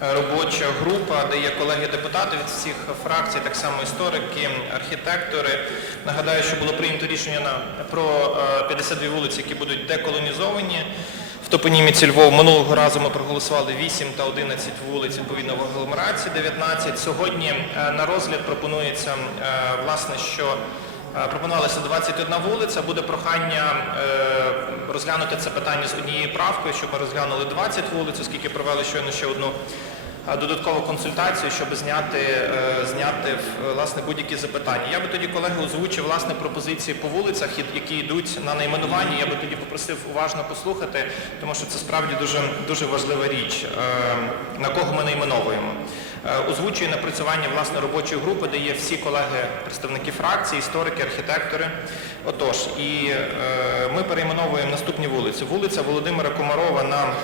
робоча група, де є колеги-депутати від всіх фракцій, так само історики, архітектори. Нагадаю, що було прийнято рішення про е, 52 вулиці, які будуть деколонізовані. В топоніміці Львов минулого разу ми проголосували 8 та 11 вулиць відповідно в агломерації 19. Сьогодні е, на розгляд пропонується е, власне, що е, пропонувалася 21 вулиця. Буде прохання е, розглянути це питання з однією правкою, щоб ми розглянули 20 вулиць, оскільки провели щойно ще одну е, додаткову консультацію, щоб зняти, е, зняти е, власне будь-які запитання. Я би тоді, колеги, озвучив власне пропозиції по вулицях, які йдуть на найменування. Я би тоді попросив уважно послухати, тому що це справді дуже, дуже важлива річ, е, на кого ми найменовуємо. Е, Озвучує напрацювання власне робочої групи, де є всі колеги, представники фракцій, історики, архітектори. Отож, і е, ми перейменовуємо наступні вулиці. Вулиця Володимира Комарова на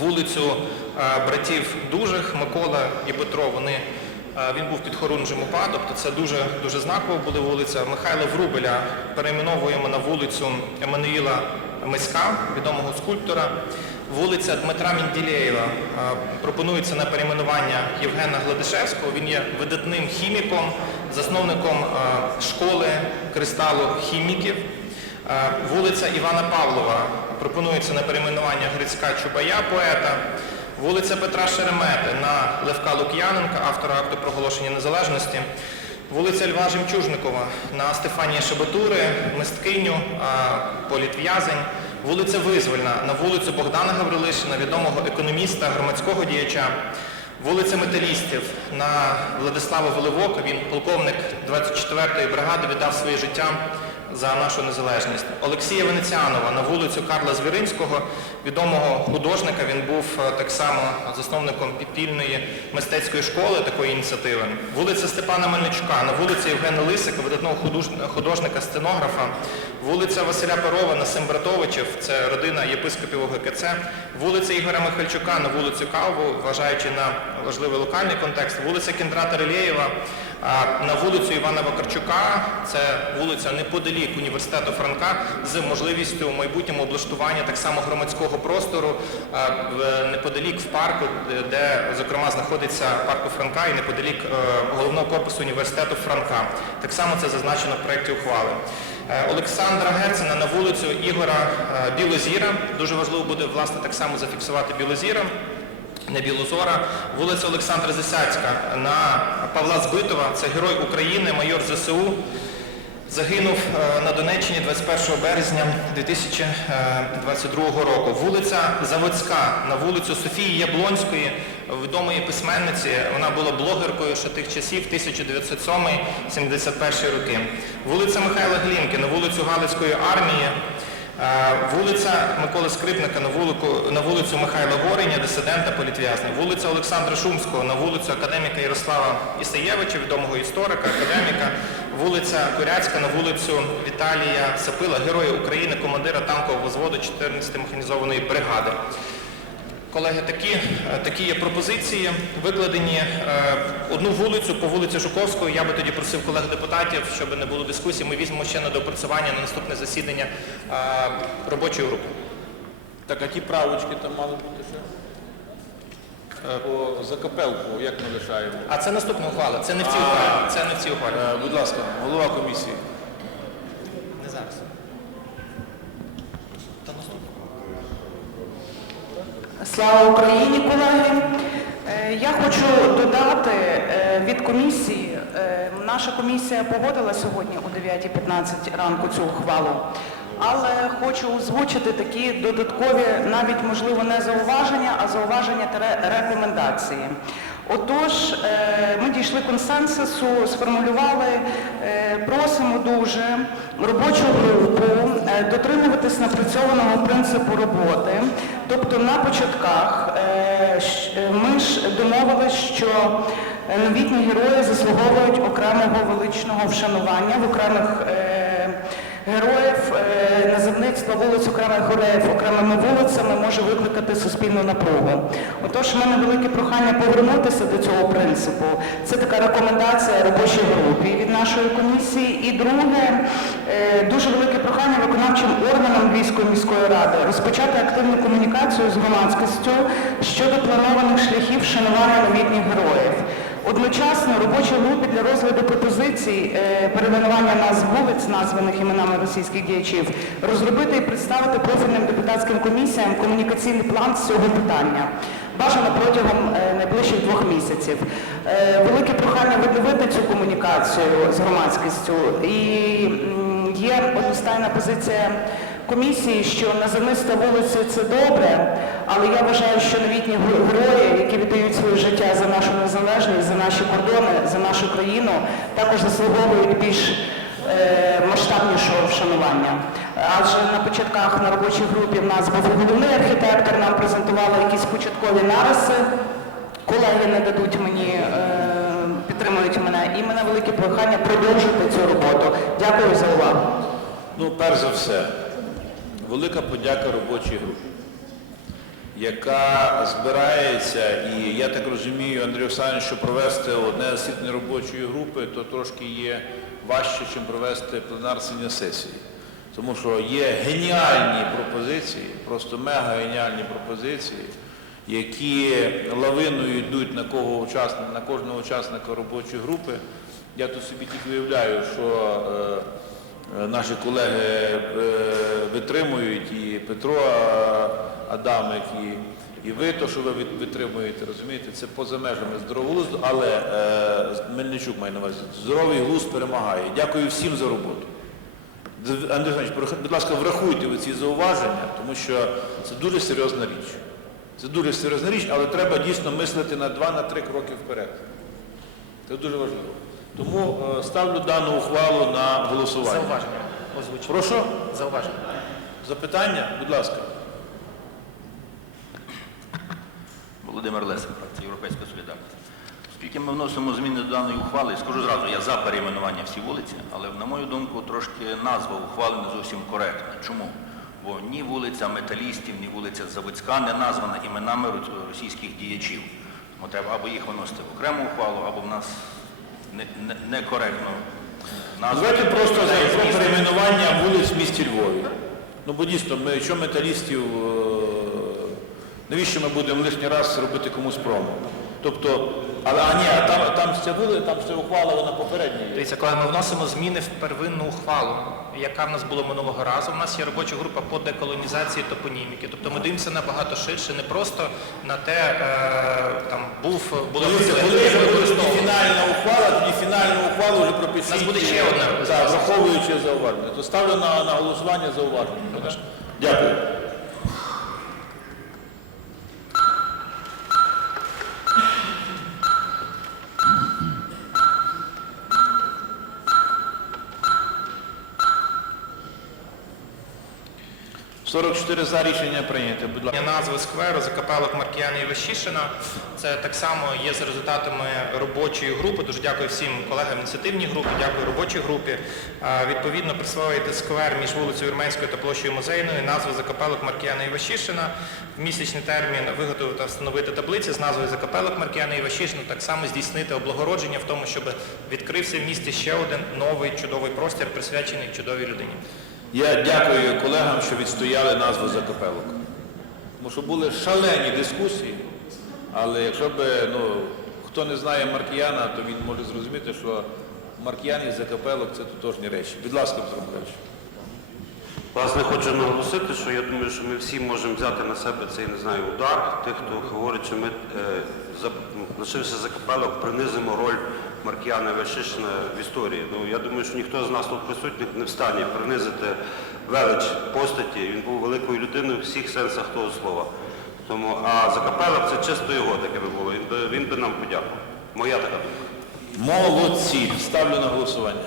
вулицю е, братів Дужих, Микола і Петро. Вони, е, він був під Хорунжем УПА, тобто це дуже, дуже знаково буде вулиця. Михайла Врубеля перейменовуємо на вулицю Еммануїла Миська, відомого скульптора. Вулиця Дмитра Мінділєєва е, пропонується на перейменування Євгена Гладишевського. Він є видатним хіміком, засновником школи кристалу хіміків. Вулиця Івана Павлова пропонується на перейменування Грицька Чубая, поета. Вулиця Петра Шеремети на Левка Лук'яненка, автора акту проголошення незалежності. Вулиця Льва Жемчужникова на Стефанія Шебетури, мисткиню, політв'язень. Вулиця Визвольна на вулицю Богдана Гаврилишина, відомого економіста, громадського діяча. Вулиця Металістів на Владислава Воловока, він полковник 24-ї бригади, віддав своє життя за нашу незалежність. Олексія Венеціанова на вулицю Карла Звіринського, відомого художника. Він був е, так само засновником підпільної мистецької школи такої ініціативи. Вулиця Степана Мельничука, на вулиці Євгена Лисика, видатного художника-сценографа. Вулиця Василя Перова на Сембратовичів, це родина єпископів ОГКЦ. Вулиця Ігоря Михальчука на вулицю Каву, вважаючи на важливий локальний контекст. Вулиця Кіндрата Релєєва на вулицю Івана Вакарчука, це вулиця неподалік університету Франка, з можливістю в майбутньому облаштування так само громадського простору неподалік в парку, де- де, зокрема, знаходиться парку Франка і неподалік е, головного корпусу університету Франка. Так само це зазначено в проєкті ухвали. Е, Олександра Герцена на вулицю Ігора е, Білозіра. Дуже важливо буде власне так само зафіксувати Білозіра. Не Білозора, вулиця Олександра Зисяцька на Павла Збитова, це герой України, майор ЗСУ. Загинув е, на Донеччині 21 березня 2022 року. Вулиця Заводська на вулицю Софії Яблонської, відомої письменниці. Вона була блогеркою ще тих часів, 1907-71 роки. Вулиця Михайла Глінки на вулицю Галицької армії. Вулиця Миколи Скрипника на вулику, на вулицю Михайла Гореня, дисидента, політв'язня. Вулиця Олександра Шумського на вулицю академіка Ярослава Ісаєвича, відомого історика, академіка. Вулиця Куряцька на вулицю Віталія Сапила, героя України, командира танкового взводу 14-ї механізованої бригади. Колеги, такі, е, такі є пропозиції, викладені е, одну вулицю по вулиці Жуковського. Я би тоді просив колег депутатів, щоб не було дискусій. Ми візьмемо ще на доопрацювання на наступне засідання е, робочої групи. Так, а ті правочки там мали бути ще? По закапелку, як ми лишаємо? А це наступна ухвала. Це не в цій ухвалі. Це не в цій ухвалі. Будь ласка, голова комісії. Не зараз. Та наступна. Слава Україні, колеги! Е, Я хочу додати е, від комісії, е, наша комісія погодила сьогодні о 9.15 ранку цю ухвалу, але хочу озвучити такі додаткові, навіть можливо не зауваження, а зауваження та рекомендації. Отож, ми дійшли консенсусу, сформулювали, просимо дуже робочу групу дотримуватись напрацьованого принципу роботи. Тобто на початках е, е, ми ж домовилися, що е, новітні герої заслуговують окремого величного вшанування в окремих героїв, е, називництво вулиць окремих героїв окремими вулицями може викликати суспільну напругу. Отож, в мене велике прохання повернутися до цього принципу. Це така рекомендація робочій групі від нашої комісії. І друге, е, дуже велике прохання виконавчим органам Львівської міської ради розпочати активну комунікацію з громадськістю щодо планованих шляхів вшанування новітніх героїв. Одночасно робочій групі для розгляду пропозицій е, перейменування назв вулиць, названих іменами російських діячів, розробити і представити профільним депутатським комісіям комунікаційний план з цього питання. Бажано протягом е, найближчих двох місяців. Е, Велике прохання відновити цю комунікацію з громадськістю. І є одностайна позиція комісії, що називництво вулиці це добре, але я вважаю, що новітні герої, які віддають своє життя за нашу незалежність, за наші кордони, за нашу країну, також заслуговують більш е, масштабнішого вшанування. Адже на початках на робочій групі в нас був головний архітектор, нам презентували якісь початкові нариси. Колеги не дадуть мені, е, підтримують мене, і мене велике прохання продовжити цю роботу. Дякую за увагу. Ну, перш за все, велика подяка робочій групі, яка збирається, і я так розумію, Андрій Олександрович, що провести одне засідання робочої групи, то трошки є важче, ніж провести пленарне сесії. Тому що є геніальні пропозиції, просто мега геніальні пропозиції, які лавиною йдуть на кого учасника, на кожного учасника робочої групи. Я тут собі тільки уявляю, що Е, Наші колеги е, витримують, і Петро е, Адамик, і, і ви, то, що ви витримуєте, розумієте, це поза межами здорового глузду, але е, Мельничук має на увазі, здоровий глузд перемагає. Дякую всім за роботу. Андрій Іванович, будь ласка, врахуйте ви ці зауваження, тому що це дуже серйозна річ. Це дуже серйозна річ, але треба дійсно мислити на два, на три кроки вперед. Це дуже важливо. Тому е, ставлю дану ухвалу на голосування. Зауваження озвучити. Прошу? Зауваження. Запитання? Будь ласка. Володимир Лесик, фракція Європейська Солідарність. Оскільки ми вносимо зміни до даної ухвали, скажу зразу, я за перейменування всі вулиці, але на мою думку трошки назва ухвали не зовсім коректна. Чому? Бо ні вулиця Металістів, ні вулиця Заводська не названа іменами російських діячів. Тому треба або їх виносити в окрему ухвалу, або в нас не- не- некоректно назва. Давайте просто за про перейменування вулиць в місті Львові. Ну бо дійсно, ми що металістів, е, навіщо ми будемо лишній раз робити комусь промо? Тобто, але а ні, а там, вулиця, там ця ухвала, вона попередня. Дивіться, коли ми вносимо зміни в первинну ухвалу, яка в нас була минулого разу, у нас є робоча група по деколонізації топоніміки. Тобто ми дивимося набагато ширше, не просто на те, е, там був була Дивіться, коли вже буде використовували. фінальна ухвала, тоді фінальну ухвалу вже пропишіть. У нас буде ще одна. Так, враховуючи зауваження. То ставлю на, на голосування зауваження. Дякую. Сорок чотири за рішення прийняте. Будь ласка. Назви скверу, закапелок Маркіяна і Ващишина. Це так само є за результатами робочої групи. Дуже дякую всім колегам ініціативній групи, дякую робочій групі. Відповідно, присвоїти сквер між вулицею Вірменською та площею Музейною, назви закапелок Маркіяна і Ващишина. В місячний термін виготовити та встановити таблиці з назвою закапелок Маркіяна і Ващишина, так само здійснити облагородження в тому, щоб відкрився в місті ще один новий чудовий простір, присвячений чудовій людині. Я дякую колегам, що відстояли назву закапелок. Тому що були шалені дискусії, але якщо б, ну, хто не знає Маркіяна, то він може зрозуміти, що Маркіян і закапелок це тотожні речі. Будь ласка, Петро Михайлович. Власне, хочу наголосити, що я думаю, що ми всі можемо взяти на себе цей, не знаю, удар тих, хто говорить, що ми, е, за, ну, лишивши за капелок, принизимо роль Маркіяна Вешишина в історії. Ну, я думаю, що ніхто з нас тут присутніх не встані принизити велич постаті. Він був великою людиною в всіх сенсах того слова. Тому, а Закапела це чисто його таке би було. Він би, він би нам подякував. Моя така думка. Молодці. Ставлю на голосування.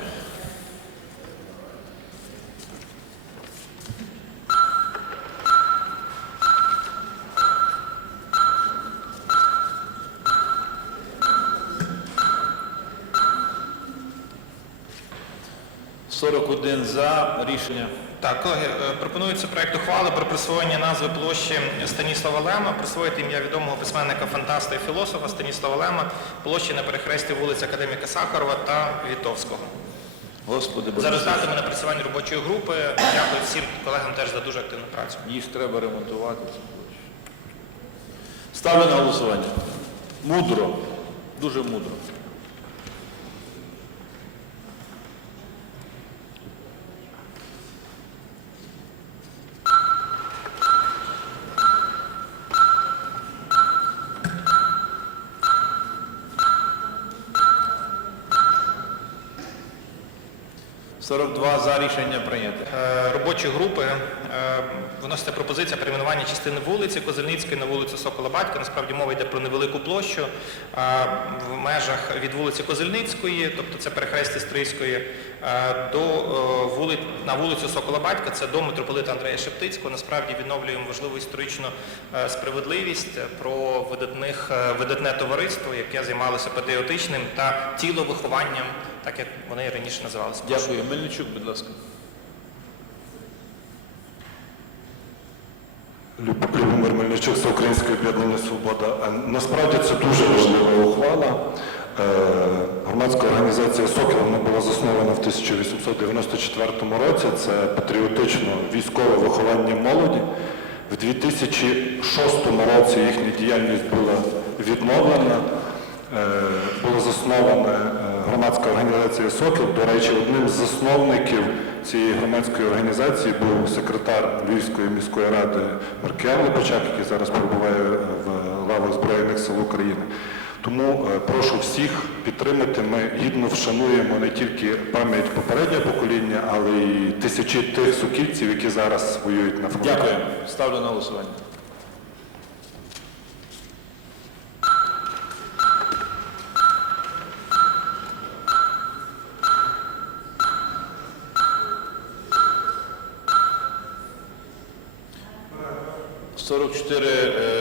Сорок один за рішення. Так, колеги, е, пропонується проект ухвали про присвоєння назви площі Станіслава Лема, присвоїти ім'я відомого письменника, фантаста і філософа Станіслава Лема, площі на перехресті вулиць Академіка Сахарова та Вітовського. Господи, За результатами напрацювання робочої групи, дякую всім колегам теж за дуже активну працю. Їх треба ремонтувати. Ставлю на голосування. Мудро, дуже мудро. Сорок два за рішення прийнято. Е, робочі групи е, вноситься пропозиція перейменування частини вулиці Козельницької на вулицю Сокола Батька. Насправді мова йде про невелику площу е, в межах від вулиці Козельницької, тобто це перехрестя Стрийської, до вули... на вулицю Сокола Батька, це до митрополита Андрея Шептицького. Насправді відновлюємо важливу історичну справедливість про видатних, видатне товариство, яке займалося патріотичним та тіловихованням, так як вони раніше називалися. Дякую. Мельничук, будь ласка. Любомир Мельничук, Всеукраїнське об'єднання Свобода. Е, Насправді це дуже важлива ухвала. Е, Громадська організація Сокіл вона була заснована в 1894 році. Це патріотично військове виховання молоді. В 2006 році їхня діяльність була відновлена. Е, Була заснована громадська організація Сокіл. До речі, одним з засновників цієї громадської організації був секретар Львівської міської ради Маркіян Лопачак, який зараз перебуває в лавах Збройних сил України. Тому е, прошу всіх підтримати. Ми гідно вшануємо не тільки пам'ять попереднього покоління, але й тисячі тих сукільців, які зараз воюють на фронті. Дякую. Ставлю на голосування. Сорок чотири е,